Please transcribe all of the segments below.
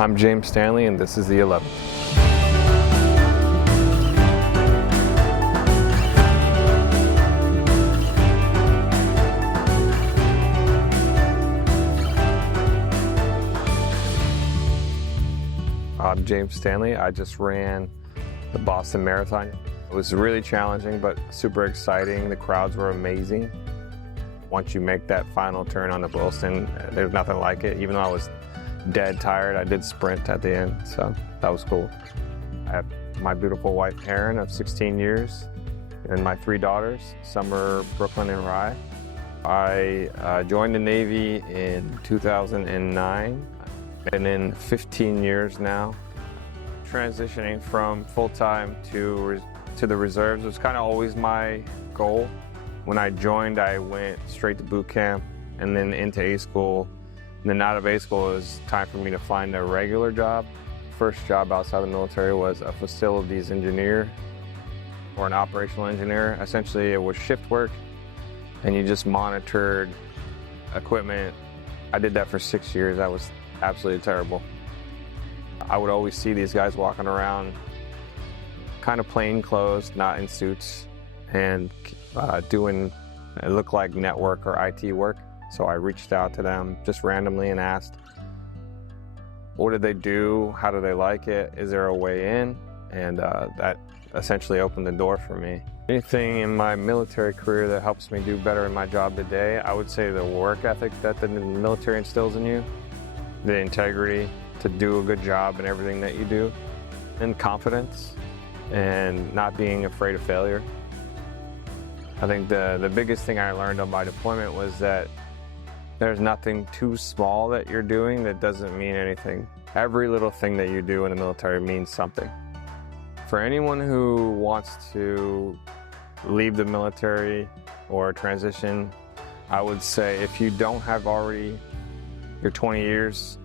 I'm James Stanley, and this is the 11th. I'm James Stanley. I just ran the Boston Marathon. It was really challenging, but super exciting. The crowds were amazing. Once you make that final turn on the Wilson, there's nothing like it. Even though I was dead tired, I did sprint at the end, so that was cool. I have my beautiful wife, Erin, of 16 years, and my 3 daughters, Summer, Brooklyn, and Rye. I joined the Navy in 2009. Been in 15 years now. Transitioning from full-time to the reserves was kind of always my goal. When I joined, I went straight to boot camp and then into A school. And then out of A school, it was time for me to find a regular job. First job outside the military was a facilities engineer or an operational engineer. Essentially, it was shift work, and you just monitored equipment. I did that for 6 years. That was absolutely terrible. I would always see these guys walking around kind of plain clothes, not in suits, and doing, it looked like network or IT work. So I reached out to them just randomly and asked, what did they do? How do they like it? Is there a way in? And that essentially opened the door for me. Anything in my military career that helps me do better in my job today, I would say the work ethic that the military instills in you, the integrity to do a good job in everything that you do, and confidence, and not being afraid of failure. I think the biggest thing I learned on my deployment was that there's nothing too small that you're doing that doesn't mean anything. Every little thing that you do in the military means something. For anyone who wants to leave the military or transition, I would say if you don't have already your 20 years,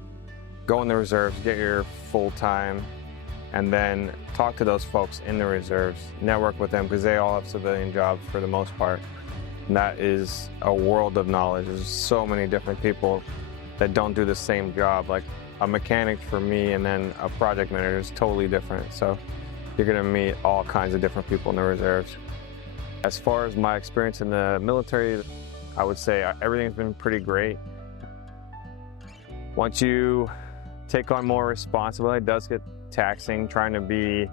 go in the reserves, get your full-time, and then talk to those folks in the reserves. Network with them because they all have civilian jobs for the most part. And that is a world of knowledge. There's so many different people that don't do the same job. Like a mechanic for me and then a project manager is totally different. So you're gonna meet all kinds of different people in the reserves. As far as my experience in the military, I would say everything's been pretty great. Once you take on more responsibility, it does get taxing trying to be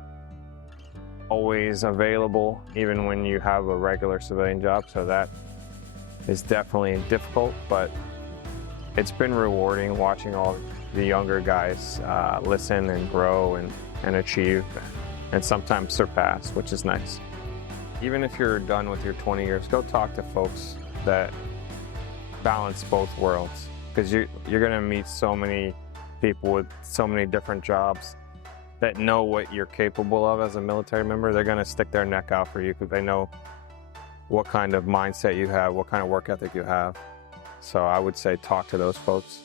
always available even when you have a regular civilian job, so that is definitely difficult, but it's been rewarding watching all the younger guys listen and grow and achieve and sometimes surpass, which is nice. Even if you're done with your 20 years, go talk to folks that balance both worlds, because you're going to meet so many people with so many different jobs that know what you're capable of as a military member. They're gonna stick their neck out for you because they know what kind of mindset you have, what kind of work ethic you have. So I would say talk to those folks.